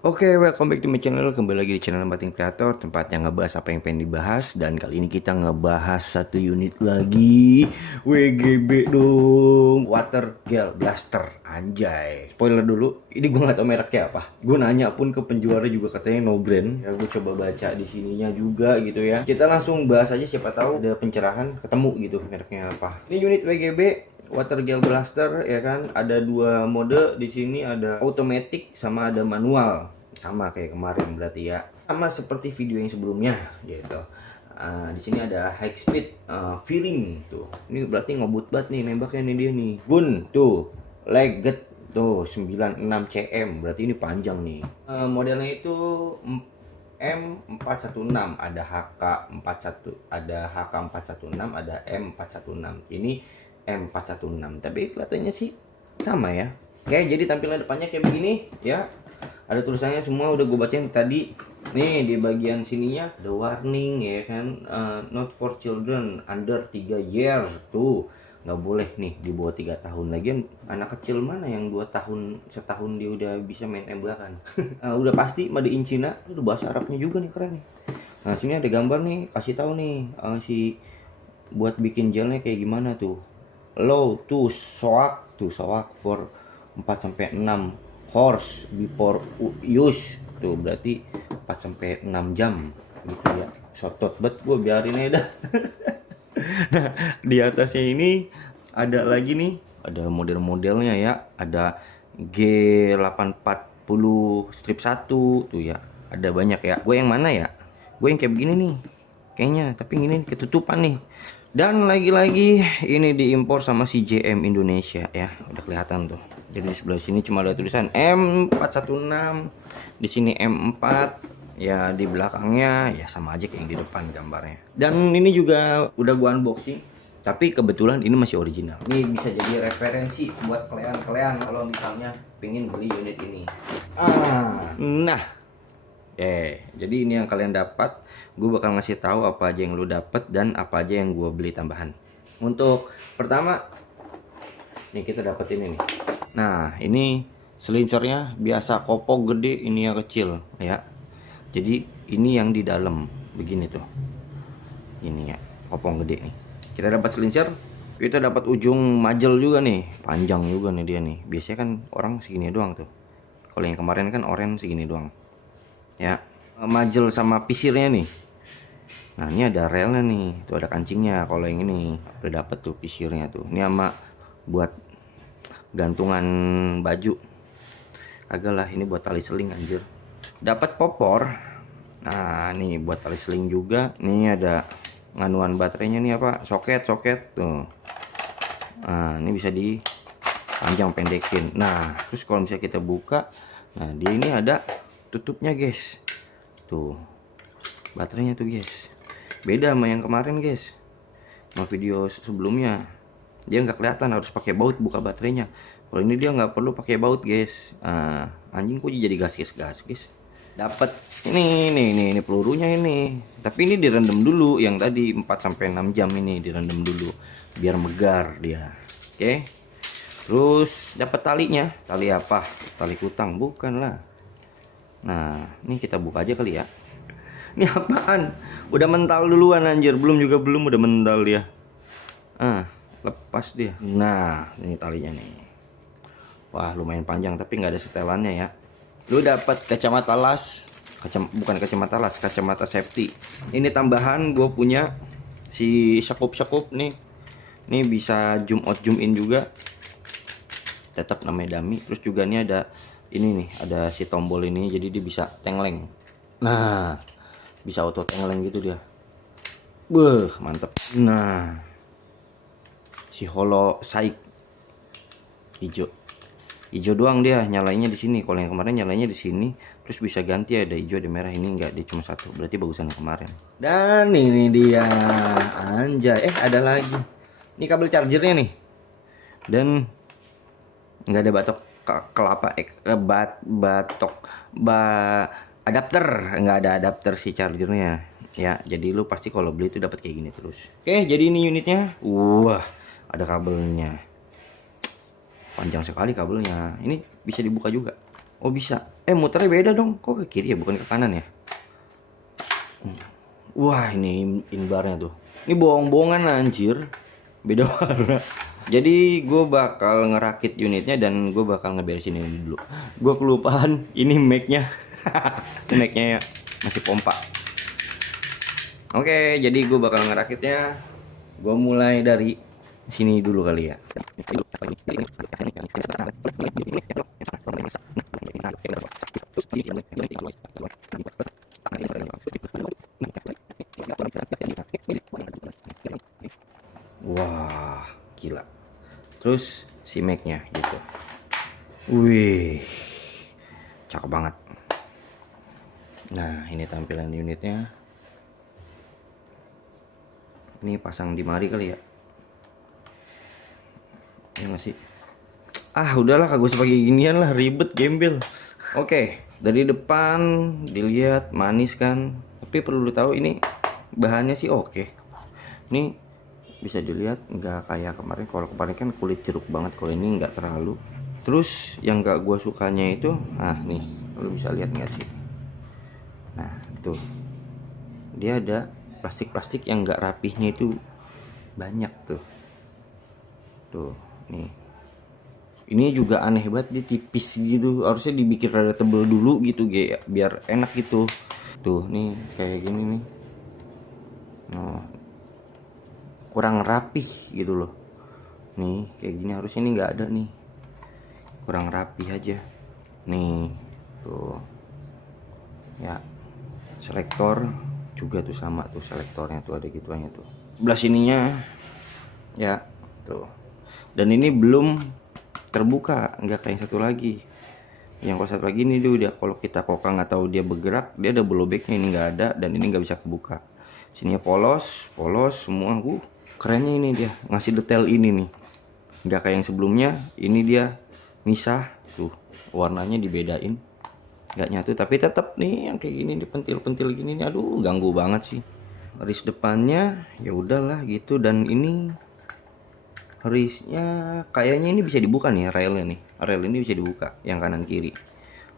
Oke, welcome back to my channel. Kembali lagi di channel Bating Creator, tempat yang ngebahas apa yang pengen dibahas. Dan kali ini kita ngebahas satu unit lagi, WGB dong, Water Gel Blaster. Anjay, spoiler dulu, ini gue gak tau mereknya apa. Gue nanya pun ke penjualnya juga katanya no brand. Ya gue coba baca di sininya juga gitu ya. Kita langsung bahas aja, siapa tahu ada pencerahan ketemu gitu mereknya apa. Ini unit WGB Water Gel Blaster ya kan, ada dua mode di sini, ada automatic sama ada manual, sama kayak kemarin berarti ya, sama seperti video yang sebelumnya gitu. Di sini ada high speed feeling tuh, ini berarti ngebut banget nih nembaknya nih dia nih. Bun tuh legged tuh 96 cm, berarti ini panjang nih. Modelnya itu M416, ada HK41, ada HK416, ada M416. Ini M416, tapi kelihatannya sih sama ya. Oke, jadi tampilan depannya kayak begini ya. Ada tulisannya semua udah gue bacain tadi. Nih di bagian sininya ada warning ya kan, not for children under 3 years tuh. Nggak boleh nih di bawah 3 tahun. Lagian anak kecil mana yang 2 tahun, setahun dia udah bisa main tembakan. Udah pasti made in China. Udah bahasa Arabnya juga nih, keren nih. Nah sini ada gambar nih, kasih tahu nih si buat bikin gelnya kayak gimana tuh. Low to soak for 4 sampai 6 horse before use tuh, berarti 4 sampai 6 jam gitu ya. Sotot bet, gue biarin aja dah. Nah, di atasnya ini ada lagi nih, ada model-modelnya ya. Ada G840 strip 1 tuh ya. Ada banyak ya. Gue yang mana ya? Gue yang kayak begini nih. Kayaknya, tapi ini ketutupan nih. Dan lagi-lagi ini diimpor sama si JM Indonesia ya. Udah kelihatan tuh. Jadi di sebelah sini cuma ada tulisan M416, di sini M4. Ya di belakangnya ya sama aja kayak yang di depan gambarnya. Dan ini juga udah gua unboxing, tapi kebetulan ini masih original. Ini bisa jadi referensi buat kalian kalau misalnya pengen beli unit ini. Nah, jadi ini yang kalian dapat. Gue bakal ngasih tahu apa aja yang lu dapat dan apa aja yang gue beli tambahan. Untuk pertama, nih kita dapat ini nih. Nah, ini selincernya biasa kopok gede, ini yang kecil ya. Jadi ini yang di dalam begini tuh. Ini ya, kopong gede nih. Kita dapat selincer, kita dapat ujung majel juga nih, panjang juga nih dia nih. Biasanya kan orang segini doang tuh. Kalau yang kemarin kan orange segini doang. Ya, majel sama pisirnya nih. Nah, ini ada relnya nih, tuh ada kancingnya. Kalau yang ini udah dapet tuh pisirnya tuh. Ini sama buat gantungan baju. Agak lah, ini buat tali seling anjir. Dapat popor. Nah, nih buat tali seling juga. Nih ada nganuan baterainya nih, apa? Soket tuh. Nah, ini bisa di panjang pendekin. Nah, terus kalau misalnya kita buka, nah dia ini ada tutupnya, guys. Tuh. Baterainya tuh, guys. Beda sama yang kemarin, guys. Sama video sebelumnya. Dia nggak kelihatan, harus pakai baut buka baterainya. Kalau ini dia nggak perlu pakai baut, guys. Anjing kok jadi gas, guys. Dapat ini pelurunya ini. Tapi ini direndam dulu, yang tadi 4 sampai 6 jam ini direndam dulu biar megar dia. Oke. Terus dapat talinya. Tali apa? Tali kutang, bukan lah. Nah, ini kita buka aja kali ya. Ini apaan? Udah mental duluan anjir, belum udah mental dia. Lepas dia. Nah, ini talinya nih. Wah, lumayan panjang tapi nggak ada setelannya ya. Lu dapat kacamata las, bukan kacamata las, kacamata safety. Ini tambahan gue punya si sekup nih. Ini bisa zoom out zoom in juga. Tetap namanya dummy. Terus juga nih ada ini nih, ada si tombol ini, jadi dia bisa tengleng. Nah, bisa auto tengleng gitu dia. Beuh, mantep. Nah, si holo sight hijau doang dia nyalainnya di sini. Kalau yang kemarin nyalainnya di sini, terus bisa ganti ada hijau, ada merah. Ini enggak, dia cuma satu, berarti bagusan yang kemarin. Dan ini dia, anjay. Ada lagi ini kabel chargernya nih, dan nggak ada batok kelapa adapter, nggak ada adapter si chargernya ya. Jadi lu pasti kalau beli itu dapat kayak gini terus. Oke, jadi ini unitnya. Wah, ada kabelnya. Panjang sekali kabelnya. Ini bisa dibuka juga. Oh bisa. Muternya beda dong. Kok ke kiri ya, bukan ke kanan ya? Wah, ini inbarnya tuh. Ini bohong-bohongan anjir. Beda warna. Jadi gue bakal ngerakit unitnya dan gue bakal ngeberesin ini dulu. Gue kelupaan ini mic-nya. Ini mic-nya ya masih pompa. Oke, jadi gue bakal ngerakitnya. Gue mulai dari sini dulu kali ya. Wah, gila. Terus si Mac-nya gitu. Wih, cakep banget. Nah, ini tampilan unitnya. Ini pasang di mari kali ya. Ya nggak sih? Udahlah, kagak usah pakai ginian lah, ribet gembel. Oke, dari depan dilihat manis kan. Tapi perlu ditahu ini bahannya sih oke. Ini bisa dilihat nggak kayak kemarin. Kalau kemarin kan kulit jeruk banget, kalau ini nggak terlalu. Terus yang nggak gue sukanya itu, nih, lo bisa lihat nggak sih? Nah, tuh, dia ada plastik-plastik yang nggak rapihnya itu banyak tuh. Tuh, nih. Ini juga aneh banget, dia tipis gitu. Harusnya dibikin rada tebel dulu gitu, biar enak gitu. Tuh, nih kayak gini nih. Nah, kurang rapih gitu loh. Nih kayak gini, harusnya ini nggak ada nih, kurang rapih aja nih. Tuh ya, selektor juga tuh sama tuh, selektornya tuh ada gituannya tuh sebelah sininya ya tuh. Dan ini belum terbuka, nggak kayak yang satu lagi. Yang kalau satu lagi ini dia udah, kalau kita kokang atau dia bergerak, dia ada blowbacknya, ini nggak ada dan ini nggak bisa kebuka. Sininya polos semua. Kerennya ini dia ngasih detail ini nih, nggak kayak yang sebelumnya. Ini dia misah tuh, warnanya dibedain, nggak nyatu. Tapi tetap nih yang kayak gini, dipentil-pentil gini nih, aduh ganggu banget sih. Ris depannya ya udahlah gitu. Dan ini risnya kayaknya ini bisa dibuka nih, railnya nih, rail ini bisa dibuka yang kanan kiri.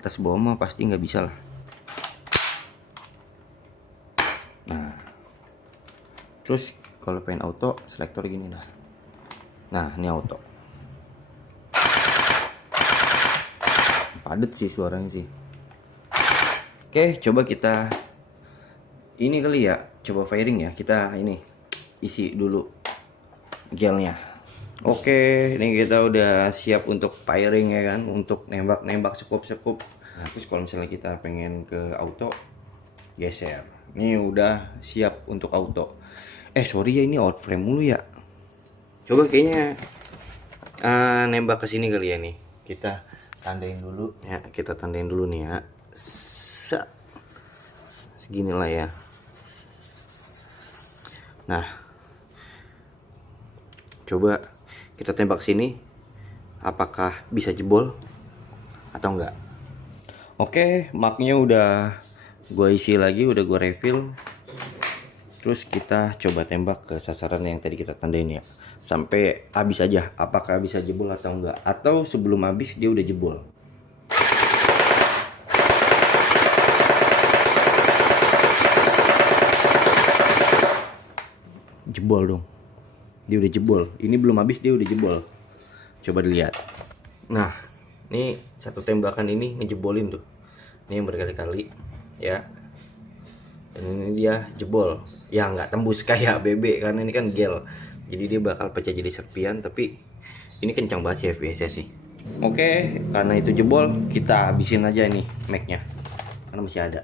Atas bawah mah pasti nggak bisa lah. Nah, terus kalau pengen auto, selektor gini dah. Nah, ini auto. Padet sih suaranya sih. Oke, coba kita ini kali ya, coba firing ya. Kita ini isi dulu gelnya. Oke, ini kita udah siap untuk firing ya kan, untuk nembak-nembak sekup-sekup. Nah, terus kalau misalnya kita pengen ke auto, geser. Ini udah siap untuk auto. Sorry ya, ini out frame mulu ya. Coba kayaknya nembak ke sini kali ya nih. Kita tandain dulu ya, kita tandain dulu nih ya. Segini lah ya. Nah, coba kita tembak sini, apakah bisa jebol atau enggak. Oke, marknya udah gue isi lagi, udah gue refill. Terus kita coba tembak ke sasaran yang tadi kita tandain ya, sampai habis aja, apakah bisa jebol atau enggak, atau sebelum habis dia udah jebol. Jebol dong, dia udah jebol. Ini belum habis, dia udah jebol. Coba dilihat. Nah, ini satu tembakan ini ngejebolin tuh. Ini yang berkali-kali ya. Dan ini dia jebol. Ya nggak tembus kayak BB karena ini kan gel. Jadi dia bakal pecah jadi serpian. Tapi ini kencang banget sih FPS-nya sih. Oke, karena itu jebol, kita habisin aja nih Mac-nya. Karena masih ada.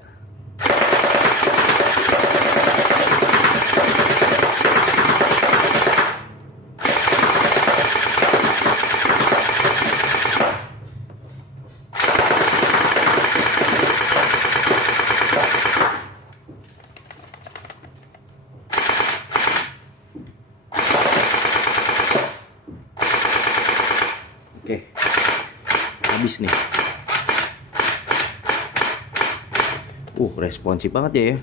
Oke, habis nih. Responsif banget ya.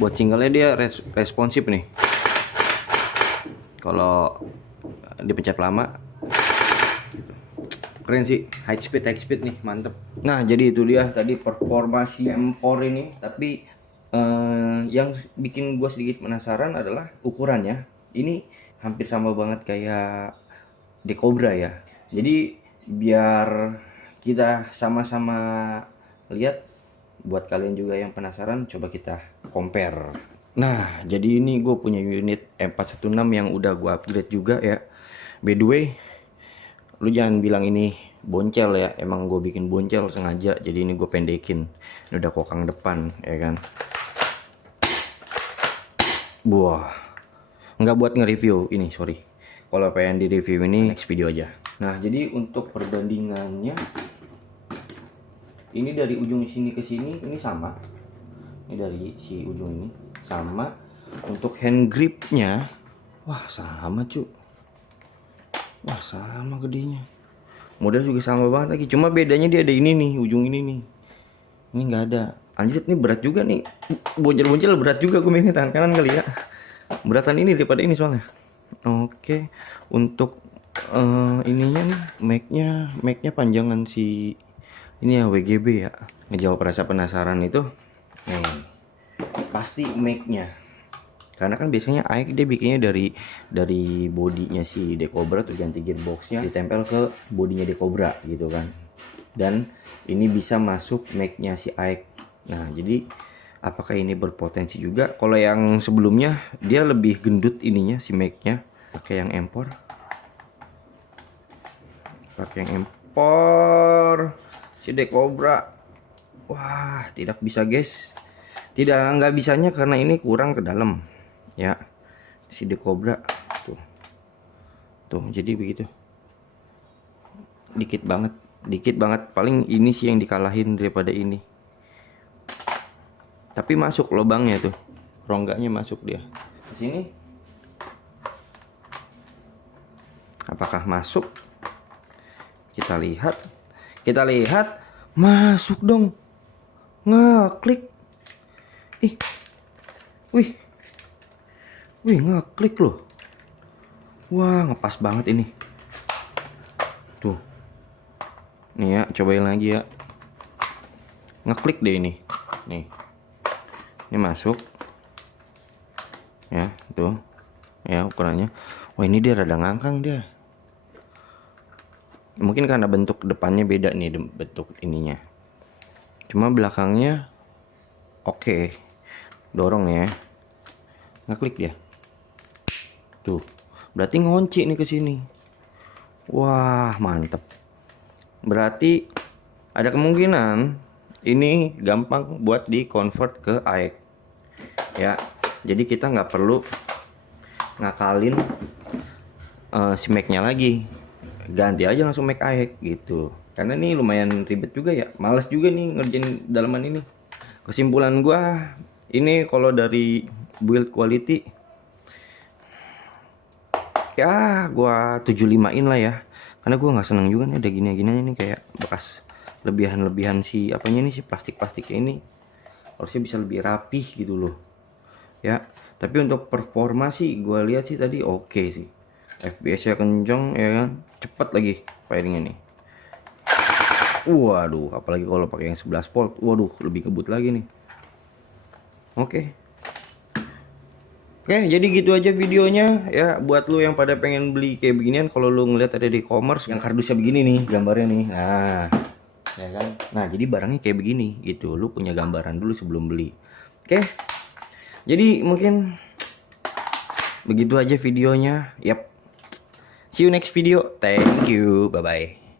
Buat singlenya dia responsif nih. Kalau dipencet lama Keren sih, high speed nih, mantep. Nah jadi itu dia tadi performa si Empor ini. Tapi yang bikin gue sedikit penasaran adalah ukurannya. Ini hampir sama banget kayak Decobra ya. Jadi biar kita sama-sama lihat, buat kalian juga yang penasaran, coba kita compare. Nah jadi ini gue punya unit M416 yang udah gue upgrade juga ya. By the way, lu jangan bilang ini boncel ya, emang gue bikin boncel sengaja. Jadi ini gue pendekin. Ini udah kokang depan ya kan. Wah, nggak buat nge-review ini, sorry. Kalau pengen di review ini next video aja. Nah jadi untuk perbandingannya, ini dari ujung sini ke sini ini sama. Ini dari si ujung ini sama. Untuk hand gripnya, wah sama cu. Wah sama gedenya. Model juga sama banget lagi. Cuma bedanya dia ada ini nih, ujung ini nih. Ini nggak ada. Anjir, ini berat juga nih. Boncel-boncel berat juga, gue pengen tangan kanan kali ya. Beratan ini daripada ini soalnya. Oke. Untuk ininya nih, mic-nya panjangan si ini ya, WGB ya. Ngejawab rasa penasaran itu. Nih. Pasti mic-nya. Karena kan biasanya AEK dia bikinnya dari bodinya si Decobra tuh, ganti gearboxnya ditempel ke bodinya Decobra gitu kan. Dan ini bisa masuk mic-nya si AEK. Nah jadi apakah ini berpotensi juga? Kalau yang sebelumnya dia lebih gendut ininya si mic-nya, pakai yang Empor. Pakai yang Empor si Decobra. Wah tidak bisa guys. Nggak bisanya karena ini kurang ke dalam ya si Decobra tuh jadi begitu, dikit banget, paling ini sih yang dikalahin daripada ini. Tapi masuk lubangnya tuh, rongganya masuk dia di sini. Apakah masuk? Kita lihat, masuk dong, ngeklik. Wih, ngeklik loh. Wah, ngepas banget ini. Tuh. Nih ya, cobain lagi ya. Ngeklik deh ini. Nih. Ini masuk. Ya, tuh. Ya, ukurannya. Wah, ini dia rada ngangkang dia. Mungkin karena bentuk depannya beda nih, bentuk ininya. Cuma belakangnya oke. Dorong ya. Ngeklik dia. Tuh, berarti ngunci nih ke sini. Wah, mantep. Berarti ada kemungkinan ini gampang buat di convert ke AEK. Ya, jadi kita nggak perlu ngakalin si mic-nya lagi. Ganti aja langsung mic AEK gitu. Karena ini lumayan ribet juga ya. Males juga nih ngerjain dalaman ini. Kesimpulan gua, ini kalau dari build quality ya gua 75-in lah ya. Karena gua nggak seneng juga nih ada gini-gini nih, kayak bekas lebihan si apanya nih, si plastiknya ini. Harusnya bisa lebih rapih gitu loh. Ya, tapi untuk performa sih gua lihat sih tadi oke sih. FPS-nya kenceng ya kan, cepet lagi firingnya nih. Waduh, apalagi kalau pakai yang 11 volt. Waduh, lebih kebut lagi nih. Oke, jadi gitu aja videonya ya. Buat lu yang pada pengen beli kayak beginian, kalau lu ngeliat ada di e-commerce yang kardusnya begini nih gambarnya nih. Nah, ya kan. Nah, jadi barangnya kayak begini gitu. Lu punya gambaran dulu sebelum beli. Oke. Jadi mungkin begitu aja videonya. Yap. See you next video. Thank you. Bye bye.